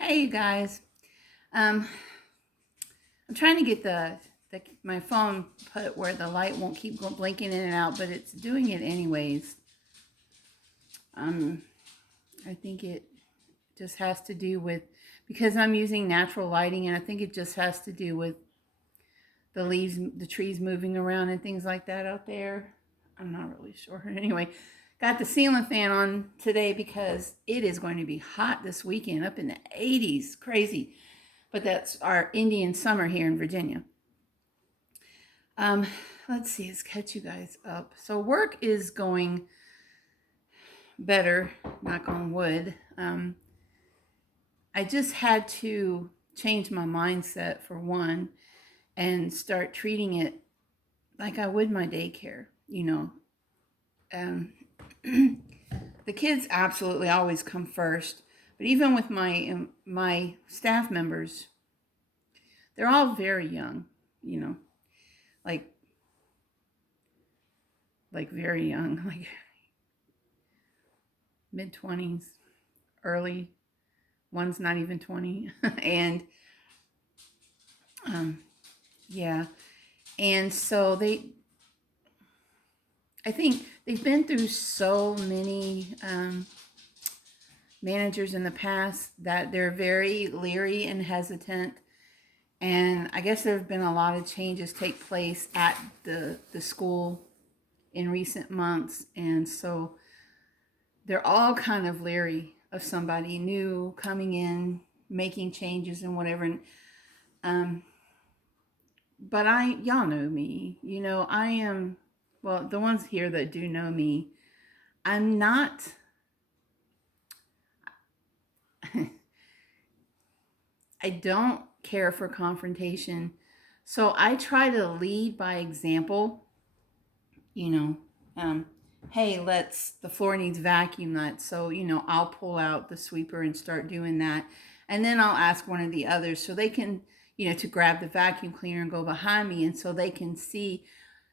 Hey, you guys. Um, I'm trying to get my phone put where the light won't keep blinking in and out, but it's doing it anyways. Um, I think it just has to do with because I'm using natural lighting, and I think it just has to do with the leaves, the trees moving around, and things like that out there. I'm not really sure. Anyway, got the ceiling fan on today because it is going to be hot this weekend, up in the 80s. Crazy. But that's our Indian summer here in Virginia. Um, let's see, let's catch you guys up. So work is going better, knock on wood. I just had to change my mindset for one and start treating it like I would my daycare. Um, the kids absolutely always come first, but even with my staff members, they're all very young. You know, like very young, like mid 20s, early. One's not even 20, and um, yeah, and so I think they've been through so many managers in the past that they're very leery and hesitant. And I guess there have been a lot of changes take place at the school in recent months, and so they're all kind of leery of somebody new coming in, making changes and whatever. And um, but y'all know me. I am, well, the ones here that do know me, I'm not, I don't care for confrontation. So I try to lead by example, you know, um, hey, the floor needs vacuum that. So, I'll pull out the sweeper and start doing that. And then I'll ask one of the others so they can, to grab the vacuum cleaner and go behind me. And so they can see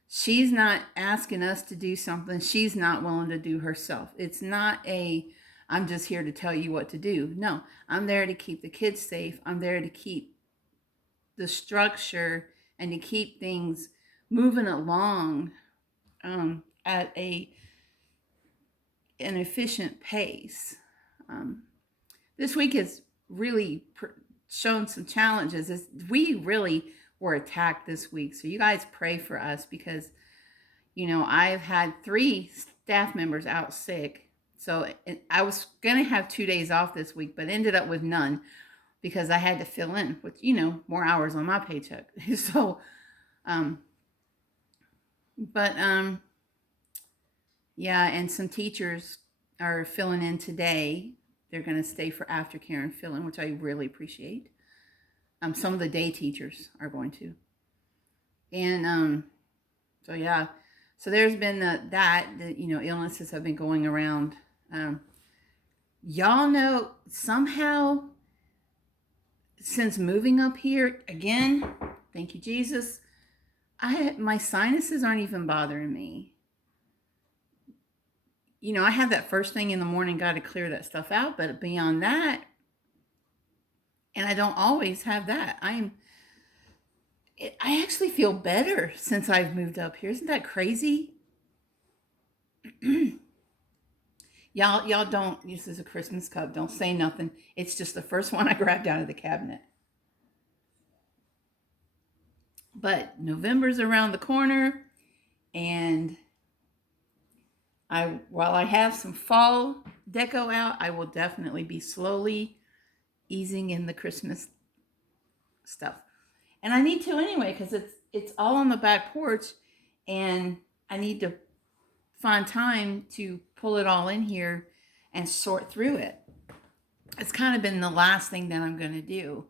she's not asking us to do something she's not willing to do herself. It's not I'm just here to tell you what to do. No, I'm there to keep the kids safe. I'm there to keep the structure and to keep things moving along at an efficient pace. Um, this week has really shown some challenges. We really were attacked this week, so you guys pray for us because I've had 3 staff members out sick. So I was going to have 2 days off this week, but ended up with none because I had to fill in with, more hours on my paycheck. So, um, but yeah, and some teachers are filling in today. They're going to stay for aftercare and fill in, which I really appreciate. Some of the day teachers are going to. And so, yeah, so there's been illnesses have been going around. Um, y'all know somehow since moving up here again, thank you Jesus, my sinuses aren't even bothering me. I have that first thing in the morning, got to clear that stuff out, but beyond that, and I don't always have that. I actually feel better since I've moved up here. Isn't that crazy? Y'all don't. This is a Christmas cup. Don't say nothing. It's just the first one I grabbed out of the cabinet. But November's around the corner, and while I have some fall deco out, I will definitely be slowly easing in the Christmas stuff. And I need to anyway because it's all on the back porch, and I need to find time to pull it all in here and sort through it. It's kind of been the last thing that I'm going to do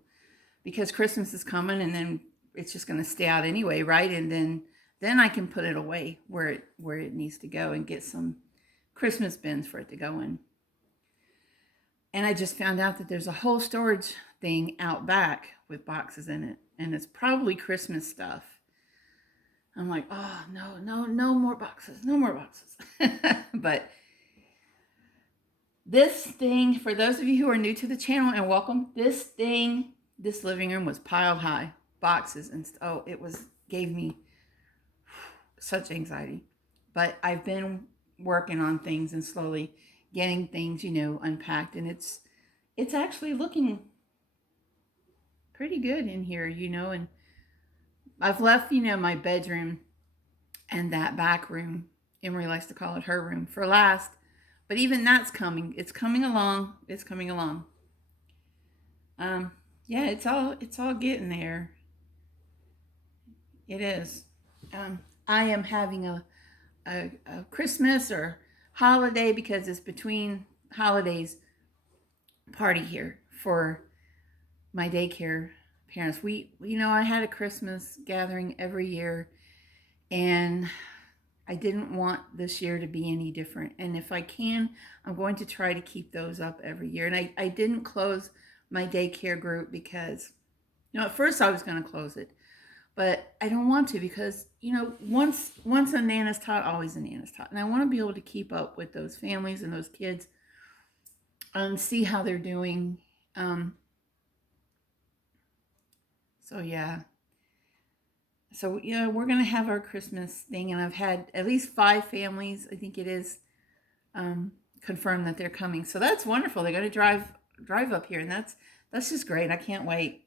because Christmas is coming, and then it's just going to stay out anyway, right? And then I can put it away where it needs to go and get some Christmas bins for it to go in. And I just found out that there's a whole storage thing out back with boxes in it, and it's probably Christmas stuff. I'm like, oh no more boxes, no more boxes. But This thing, for those of you who are new to the channel, and welcome, this living room was piled high, boxes and oh, it was gave me such anxiety. But I've been working on things and slowly getting things, unpacked, and it's actually looking pretty good in here, and I've left, my bedroom and that back room. Emery likes to call it her room for last, but even that's coming. It's coming along. It's coming along. Um, yeah, it's all getting there. It is. I am having a Christmas or holiday because it's between holidays party here for my daycare parents. I had a Christmas gathering every year, and I didn't want this year to be any different. And if I can, I'm going to try to keep those up every year. And I didn't close my daycare group because, at first I was going to close it, but I don't want to because, once a Nana's taught, always a Nana's taught. And I want to be able to keep up with those families and those kids and see how they're doing. So, yeah. So, we're going to have our Christmas thing. And I've had at least 5 families, I think it is, confirmed that they're coming. So that's wonderful. They're going to drive up here. And that's just great. I can't wait.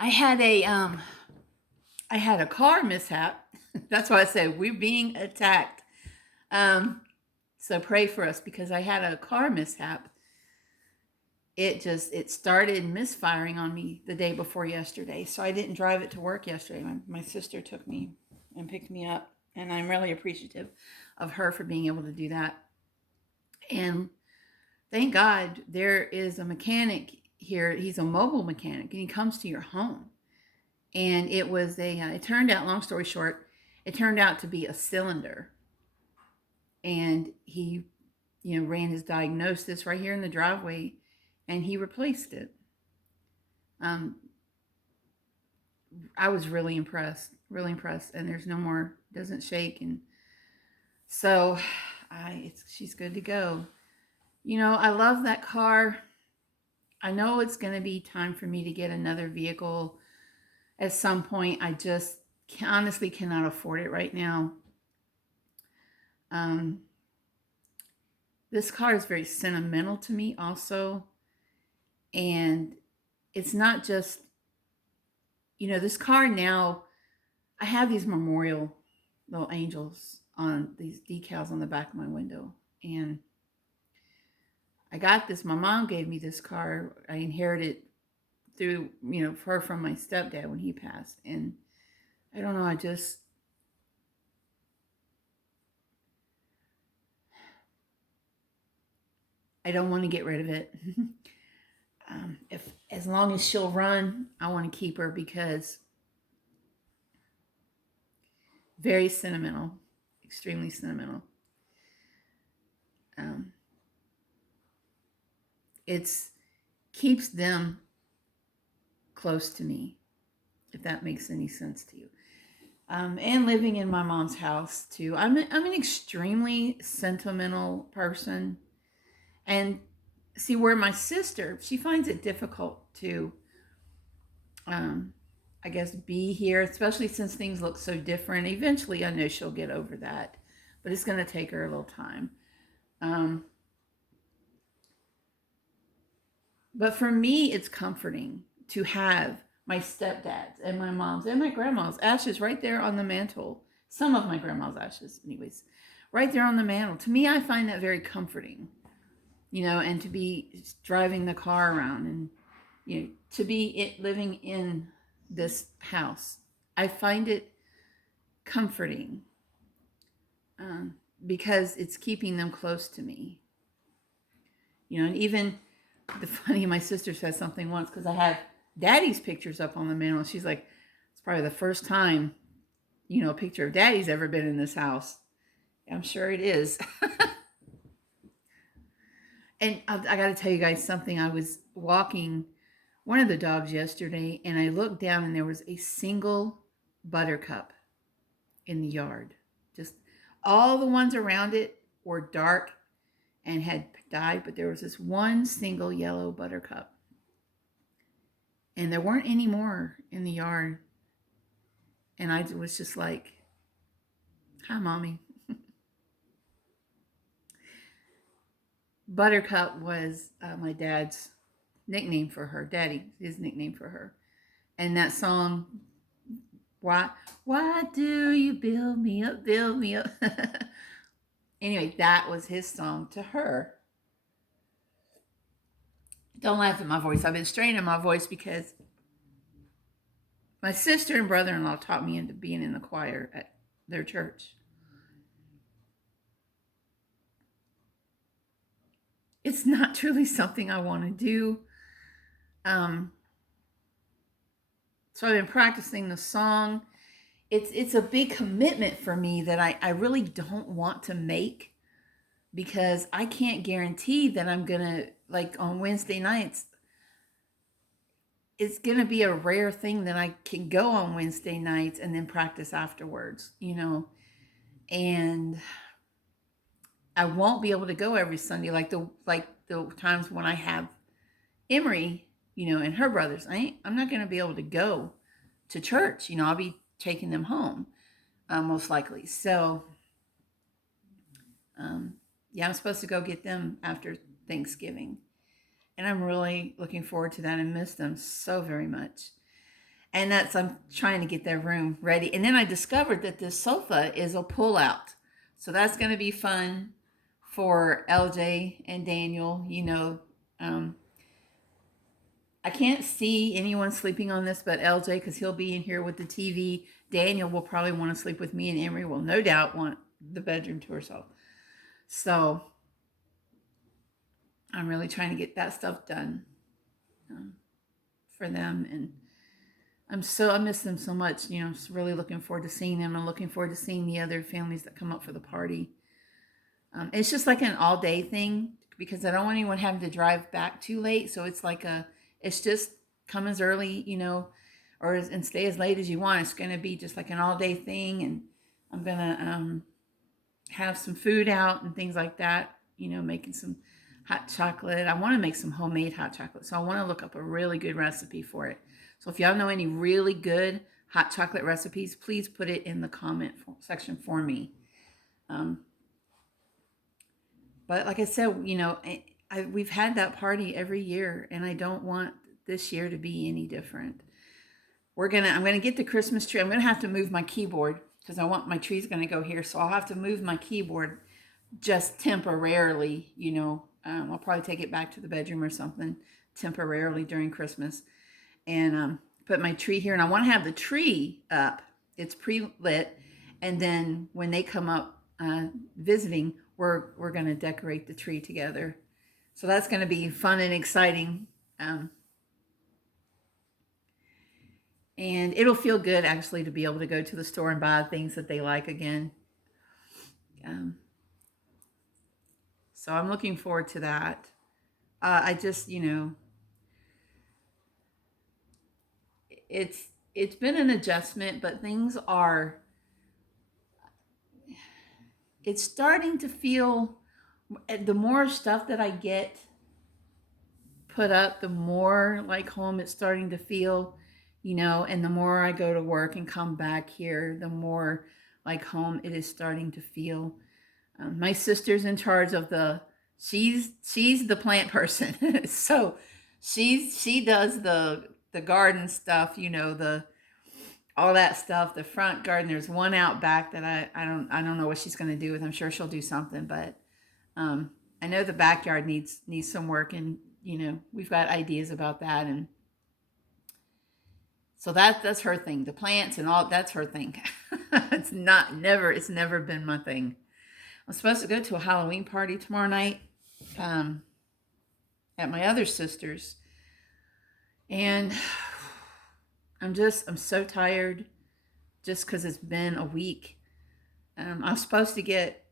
I had a car mishap. That's why I said we're being attacked. So pray for us because I had a car mishap. It started misfiring on me the day before yesterday, so I didn't drive it to work yesterday. My sister took me and picked me up, and I'm really appreciative of her for being able to do that. And thank God there is a mechanic here. He's a mobile mechanic, and he comes to your home. And it turned out, long story short, it turned out to be a cylinder. And he, ran his diagnosis right here in the driveway, and he replaced it. I was really impressed, and there's no more, doesn't shake, and so she's good to go. I love that car. I know it's going to be time for me to get another vehicle at some point. I just honestly cannot afford it right now. This car is very sentimental to me also. And it's not just, this car now, I have these memorial little angels on these decals on the back of my window. And I got this, my mom gave me this car. I inherited through, her from my stepdad when he passed. And I don't know, I don't want to get rid of it. If as long as she'll run, I want to keep her because very sentimental, extremely sentimental. It's keeps them close to me, if that makes any sense to you. And living in my mom's house too. I'm an extremely sentimental person, and see where my sister, she finds it difficult to, I guess, be here, especially since things look so different. Eventually, I know she'll get over that, but it's going to take her a little time. But for me, it's comforting to have my stepdad's and my mom's and my grandma's ashes right there on the mantle. Some of my grandma's ashes, anyways, right there on the mantle. To me, I find that very comforting, and to be driving the car around and, to be living in this house. I find it comforting because it's keeping them close to me. And even my sister said something once because I had Daddy's pictures up on the mantle. She's like, it's probably the first time, a picture of Daddy's ever been in this house. I'm sure it is. And I got to tell you guys something. I was walking one of the dogs yesterday, and I looked down, and there was a single buttercup in the yard. Just all the ones around it were dark and had died, but there was this one single yellow buttercup. And there weren't any more in the yard. And I was just like, hi, Mommy. Buttercup was my dad's nickname for her, Daddy, his nickname for her. And that song, why do you build me up, build me up? Anyway, that was his song to her. Don't laugh at my voice. I've been straining my voice because my sister and brother-in-law taught me into being in the choir at their church. It's not truly something I want to do. So I've been practicing the song. It's a big commitment for me that I really don't want to make, because I can't guarantee that I'm going to, like on Wednesday nights, it's going to be a rare thing that I can go on Wednesday nights and then practice afterwards, and I won't be able to go every Sunday like the times when I have Emery, and her brothers. I'm not going to be able to go to church. I'll be taking them home, most likely. So, yeah, I'm supposed to go get them after Thanksgiving. And I'm really looking forward to that and miss them so very much. And I'm trying to get their room ready. And then I discovered that this sofa is a pull-out. So that's going to be fun for LJ and Daniel. I can't see anyone sleeping on this but LJ, because he'll be in here with the TV. Daniel will probably want to sleep with me, and Emery will no doubt want the bedroom to herself. So I'm really trying to get that stuff done for them. And I miss them so much. I'm really looking forward to seeing them. I'm looking forward to seeing the other families that come up for the party. It's just like an all day thing, because I don't want anyone having to drive back too late. So it's just come as early, and stay as late as you want. It's going to be just like an all day thing. And I'm going to have some food out and things like that, making some hot chocolate. I want to make some homemade hot chocolate. So I want to look up a really good recipe for it. So if y'all know any really good hot chocolate recipes, please put it in the comment section for me. But like I said, we've had that party every year, and I don't want this year to be any different. I'm going to get the Christmas tree. I'm going to have to move my keyboard, because I want my tree's going to go here. So I'll have to move my keyboard just temporarily, I'll probably take it back to the bedroom or something temporarily during Christmas, and put my tree here. And I want to have the tree up. It's pre-lit. And then when they come up visiting, we're going to decorate the tree together. So that's going to be fun and exciting. And it'll feel good, actually, to be able to go to the store and buy things that they like again. So I'm looking forward to that. I just, it's been an adjustment, but it's starting to feel, the more stuff that I get put up, the more like home it's starting to feel, and the more I go to work and come back here, the more like home it is starting to feel. My sister's in charge of she's the plant person. So she does the garden stuff, all that stuff, the front garden. There's one out back that I don't know what she's going to do with. I'm sure she'll do something, but I know the backyard needs some work, and we've got ideas about that. And so that's her thing. The plants and all, that's her thing. It's never been my thing. I'm supposed to go to a Halloween party tomorrow night at my other sister's. And I'm so tired just because it's been a week. I was supposed to get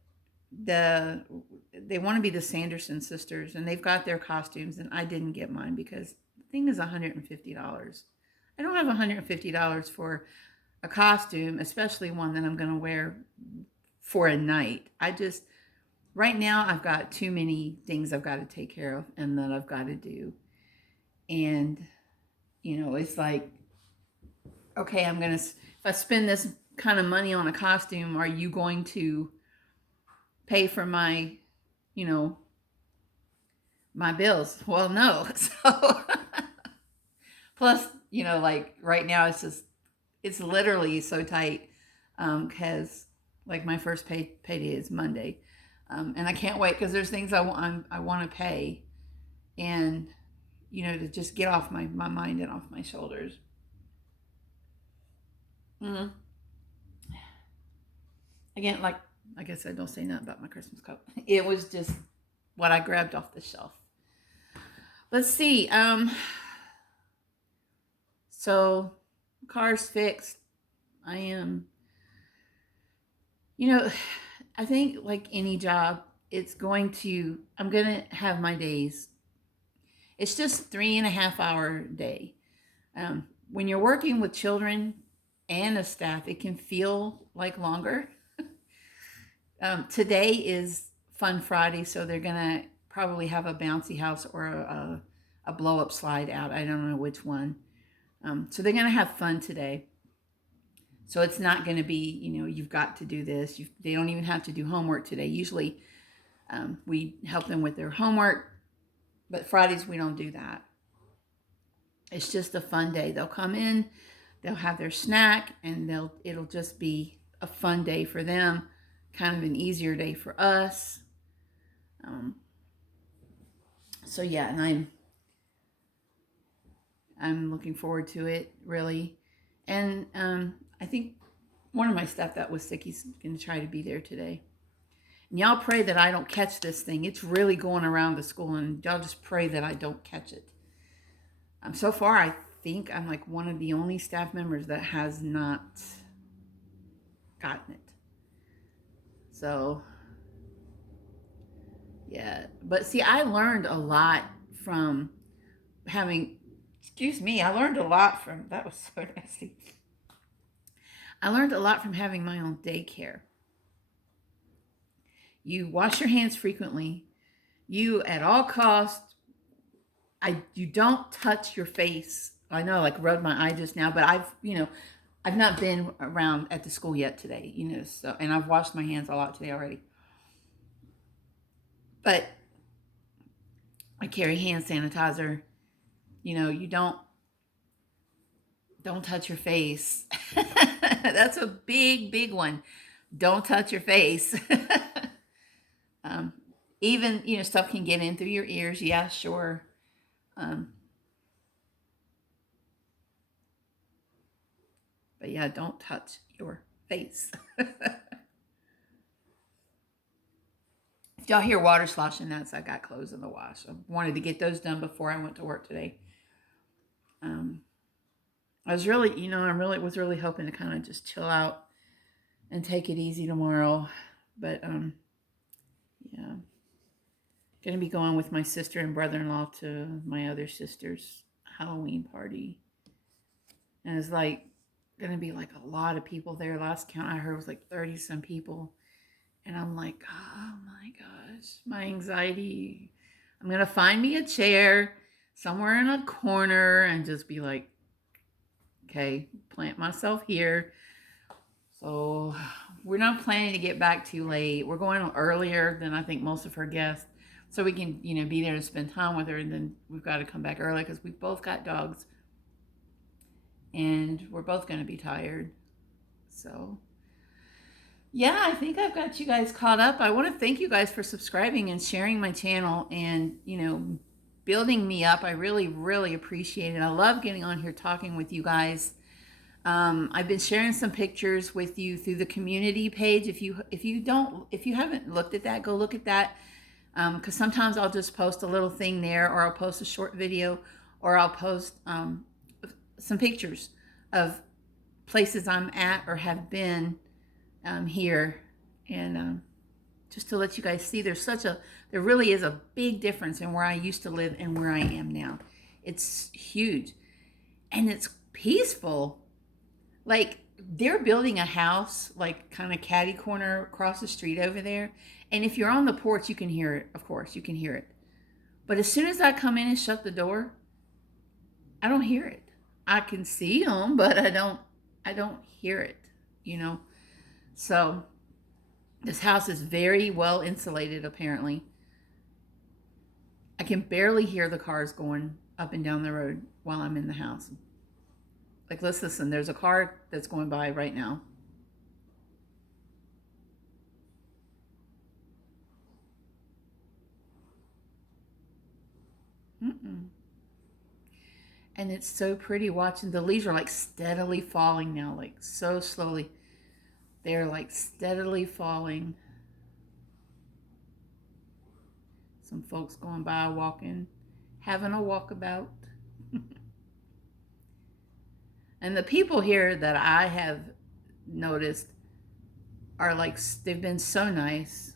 they want to be the Sanderson sisters, and they've got their costumes, and I didn't get mine because the thing is $150. I don't have $150 for a costume, especially one that I'm going to wear for a night. right now I've got too many things I've got to take care of and that I've got to do. And, it's like, okay, if I spend this kind of money on a costume, are you going to pay for my, you know, my bills? Well, no. So, plus, like right now it's literally so tight. Cause like my first payday is Monday. And I can't wait because there's things I want to pay, and to just get off my mind and off my shoulders. Mm-hmm. Again, like I said, don't say nothing about my Christmas cup. It was just what I grabbed off the shelf. Let's see. So car's fixed. I am. I think like any job, I'm gonna have my days. It's just 3.5 hour day. When you're working with children and a staff, it can feel like longer. Today is Fun Friday, so they're gonna probably have a bouncy house or a blow up slide out. I don't know which one. So they're gonna have fun today. So it's not going to be, you've got to do this. They don't even have to do homework today. Usually we help them with their homework, but Fridays we don't do that. It's just a fun day. They'll come in, they'll have their snack, and it'll just be a fun day for them, kind of an easier day for us. So yeah, and I'm looking forward to it, really. And I think one of my staff that was sick, he's going to try to be there today. And y'all pray that I don't catch this thing. It's really going around the school, and y'all just pray that I don't catch it. So far, I think I'm like one of the only staff members that has not gotten it. So, yeah. But see, I learned a lot from having, that was so nasty. I learned a lot from having my own daycare. You wash your hands frequently. You, at all costs, you don't touch your face. I know, like rubbed my eye just now, but I've not been around at the school yet today, so, and I've washed my hands a lot today already. But I carry hand sanitizer. You don't touch your face. That's a big one. Don't touch your face. Even, stuff can get in through your ears. Yeah, sure. But yeah, don't touch your face. If y'all hear water sloshing, that's I got clothes in the wash. I wanted to get those done before I went to work today. I was really, I was really hoping to kind of just chill out and take it easy tomorrow. But, yeah. Going to be going with my sister and brother-in-law to my other sister's Halloween party. And it's like, going to be like a lot of people there. Last count I heard was like 30 some people. And I'm like, oh my gosh, my anxiety. I'm going to find me a chair somewhere in a corner and just be like, okay, plant myself here. So we're not planning to get back too late. We're going earlier than I think most of her guests, so we can, be there and spend time with her. And then we've got to come back early because we've both got dogs, and we're both going to be tired. So yeah, I think I've got you guys caught up. I want to thank you guys for subscribing and sharing my channel and, building me up. I really, really appreciate it. I love getting on here talking with you guys. I've been sharing some pictures with you through the community page. If you haven't looked at that, go look at that. Because sometimes I'll just post a little thing there, or I'll post a short video, or I'll post some pictures of places I'm at or have been here, and just to let you guys see, there really is a big difference in where I used to live and where I am now. It's huge, and it's peaceful. Like, they're building a house like kind of catty corner across the street over there. And if you're on the porch, you can hear it. Of course, you can hear it. But as soon as I come in and shut the door, I don't hear it. I can see them, but I don't hear it, you know. So this house is very well insulated apparently. I can barely hear the cars going up and down the road while I'm in the house. Like, let's listen. There's a car that's going by right now. Mm-mm. And it's so pretty watching. The leaves are like steadily falling now, like so slowly. They're like steadily falling. Some folks going by walking, having a walkabout. And the people here that I have noticed are like, they've been so nice.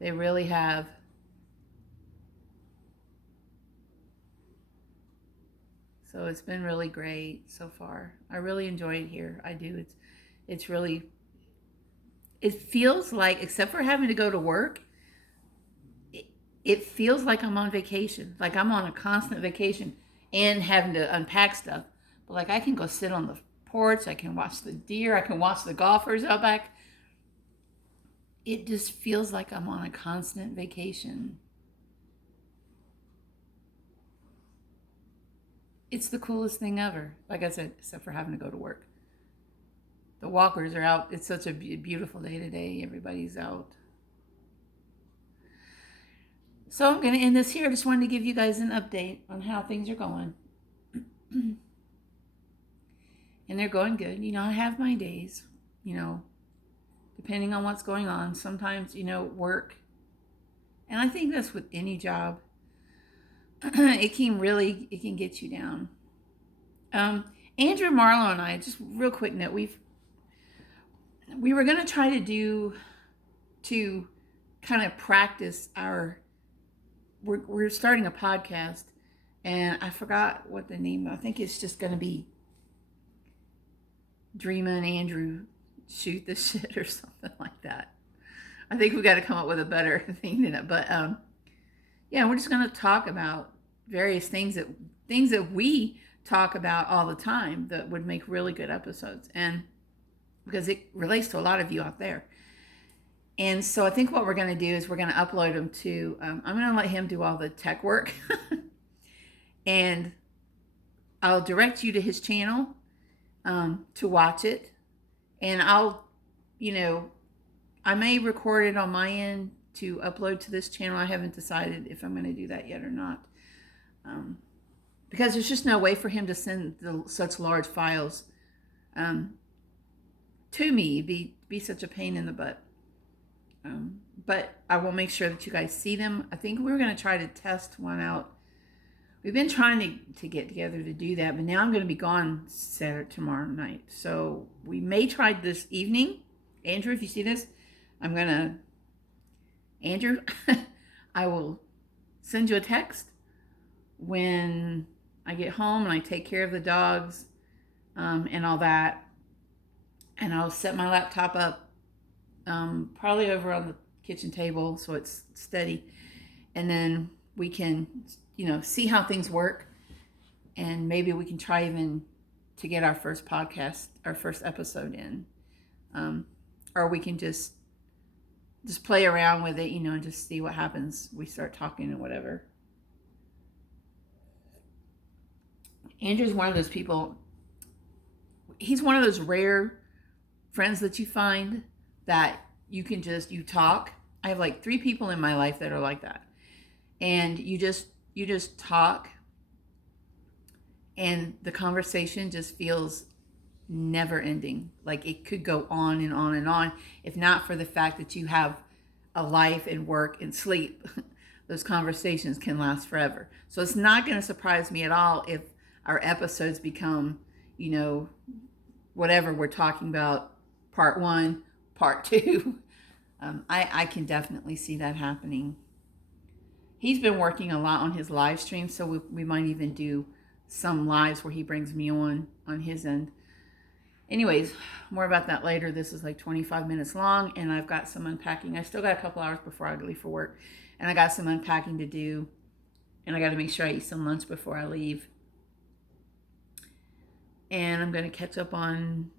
They really have. So it's been really great so far. I really enjoy it here. I do. It's really, it feels like, except for having to go to work, it feels like I'm on vacation. Like I'm on a constant vacation and having to unpack stuff. But like I can go sit on the porch, I can watch the deer, I can watch the golfers out back. It just feels like I'm on a constant vacation. It's the coolest thing ever. Like I said, except for having to go to work. The walkers are out. It's such a beautiful day today. Everybody's out. So I'm going to end this here. I just wanted to give you guys an update on how things are going. And they're going good. You know, I have my days, you know, depending on what's going on. Sometimes, you know, work. And I think that's with any job. It can get you down. Andrew Marlowe and I, just real quick note, we were going to try to kind of practice we're starting a podcast, and I forgot what the name. I think it's just going to be Dreama and Andrew Shoot the Shit or something like that. I think we got to come up with a better thing than it. But yeah, we're just going to talk about various things that we talk about all the time that would make really good episodes, and because it relates to a lot of you out there. And so I think what we're going to do is we're going to upload them to, I'm going to let him do all the tech work. And I'll direct you to his channel to watch it. And I may record it on my end to upload to this channel. I haven't decided if I'm going to do that yet or not. Because there's just no way for him to send such large files to me. It'd be such a pain in the butt. But I will make sure that you guys see them. I think we're going to try to test one out. We've been trying to get together to do that, but now I'm going to be gone Saturday, tomorrow night. So we may try this evening. Andrew, if you see this, Andrew, I will send you a text when I get home and I take care of the dogs and all that. And I'll set my laptop up probably over on the kitchen table so it's steady, and then we can see how things work, and maybe we can try even to get our first episode in, or we can just play around with it, and just see what happens. We start talking and whatever. Andrew's one of those people. He's one of those rare friends that you find that you can you talk. I have like 3 people in my life that are like that. And you just talk, and the conversation just feels never ending. Like it could go on and on and on, if not for the fact that you have a life and work and sleep. Those conversations can last forever. So it's not going to surprise me at all if our episodes become, whatever we're talking about, part 1, part 2. I can definitely see that happening. He's been working a lot on his live stream, so we might even do some lives where he brings me on his end. Anyways, more about that later. This is like 25 minutes long, and I've got some unpacking. I still got a couple hours before I leave for work, and I got some unpacking to do, and I got to make sure I eat some lunch before I leave. And I'm going to catch up on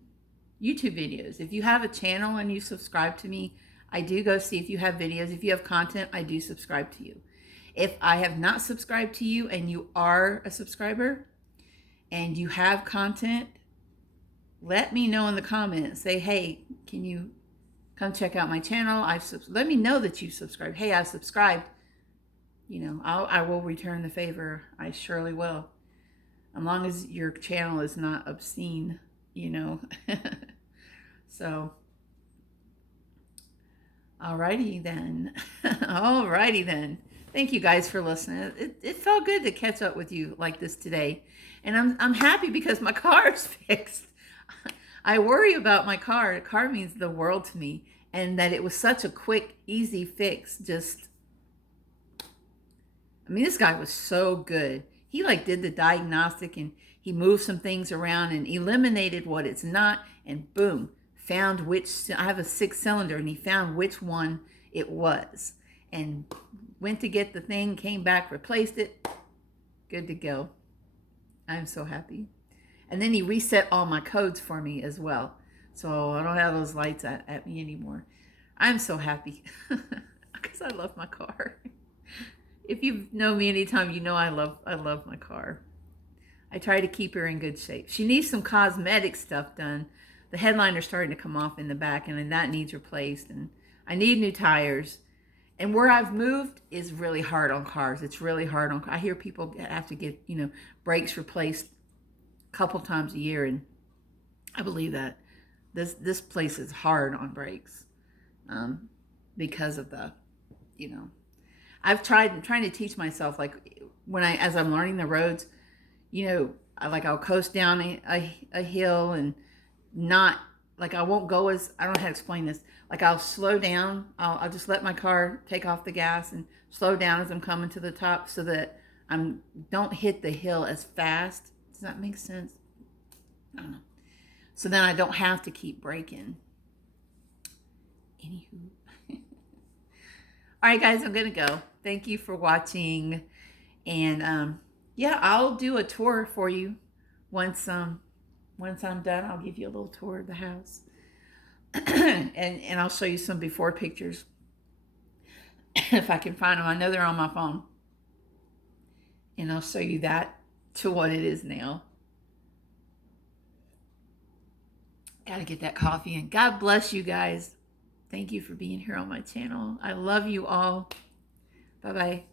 YouTube videos. If you have a channel and you subscribe to me, I do go see if you have videos. If you have content, I do subscribe to you. If I have not subscribed to you and you are a subscriber and you have content, let me know in the comments. Say, hey, can you come check out my channel? Let me know that you subscribed. Hey, I subscribed. You know, I will return the favor. I surely will. As long as your channel is not obscene, you know. So, alrighty then. Alrighty then. Thank you guys for listening. It felt good to catch up with you like this today. And I'm happy because my car is fixed. I worry about my car. The car means the world to me. And that it was such a quick, easy fix. I mean, this guy was so good. He like did the diagnostic and he moved some things around and eliminated what it's not. And boom, found which, I have a 6-cylinder and he found which one it was. And went to get the thing, came back, replaced it. Good to go. I'm so happy. And then he reset all my codes for me as well. So I don't have those lights at me anymore. I'm so happy because I love my car. If you know me anytime, you know I love my car. I try to keep her in good shape. She needs some cosmetic stuff done. The headliner's starting to come off in the back, and that needs replaced. And I need new tires. And where I've moved is really hard on cars. It's really hard on. I hear people have to get brakes replaced couple times a year, and I believe that this place is hard on brakes because of the I'm trying to teach myself, like as I'm learning the roads, I'll coast down a hill and not like I won't go as I don't know how to explain this. Like I'll slow down. I'll just let my car take off the gas and slow down as I'm coming to the top so that don't hit the hill as fast. Does that make sense? I don't know. So then I don't have to keep braking. Anywho. All right, guys, I'm going to go. Thank you for watching. And yeah, I'll do a tour for you once I'm done. I'll give you a little tour of the house. and I'll show you some before pictures if I can find them. I know they're on my phone. And I'll show you that to what it is now. Got to get that coffee in. God bless you guys. Thank you for being here on my channel. I love you all. Bye-bye.